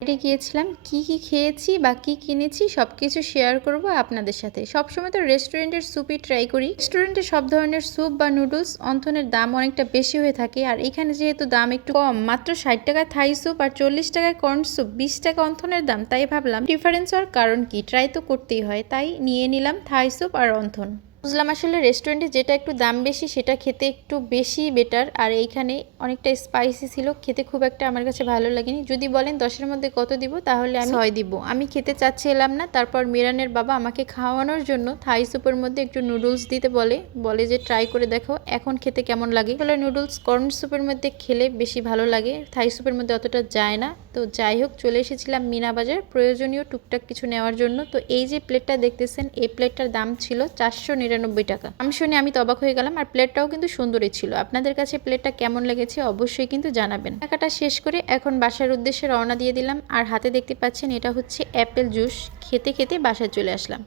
বাইরে গিয়েছিলাম, কি কি খেয়েছি বা কি কিনেছি সবকিছু শেয়ার করব আপনাদের সাথে। সবসময় তো রেস্টুরেন্টের স্যুপই ট্রাই করি। রেস্টুরেন্টে সব ধরনের স্যুপ বা নুডলস অন্থনের দাম অনেকটা বেশি হয়ে থাকে, আর এখানে যেহেতু দাম একটু কম, মাত্র 60 টাকায় থাই স্যুপ আর 40 টাকায় কর্ন স্যুপ, 20 টাকা অন্থনের দাম, তাই ভাবলাম ডিফারেন্স হওয়ার কারণ কি, ট্রাই তো করতেই হয়, তাই নিয়ে নিলাম থাই স্যুপ আর অন্থন। বুঝলাম আসলে রেস্টুরেন্টে যেটা একটু দাম বেশি সেটা খেতে একটু বেশি বেটার, আর এইখানে অনেকটা স্পাইসি ছিল, খেতে খুব একটা আমার কাছে ভালো লাগেনি। যদি বলেন 10-এর মধ্যে কত দিব, তাহলে আমি 6 দিব। আমি খেতে চাচ্ছিলাম না, তারপর মিরানের বাবা আমাকে খাওয়ানোর জন্য থাই স্যুপের মধ্যে একটু নুডলস দিতে বলে যে ট্রাই করে দেখো এখন খেতে কেমন লাগে। আসলে নুডলস কর্ন স্যুপের মধ্যে খেলে বেশি ভালো লাগে, থাই স্যুপের মধ্যে অতটা যায় না। তো যাই হোক, চলে এসেছিলাম মিনা বাজার প্রয়োজনীয় টুকটাক কিছু নেওয়ার জন্য। তো এই যে প্লেটটা দেখতেছেন, এই প্লেটটার দাম ছিল 499 টাকা। আমি শুনে আমি তো অবাক হয়ে গেলাম, আর প্লেটটাও কিন্তু সুন্দরই ছিল। আপনাদের কাছে প্লেটটা কেমন লেগেছে অবশ্যই কিন্তু জানাবেন। টাকাটা শেষ করে এখন বাসার উদ্দেশ্যে রওনা দিয়ে দিলাম, আর হাতে দেখতে পাচ্ছেন এটা হচ্ছে অ্যাপেল জুস। খেতে খেতে বাসায় চলে আসলাম।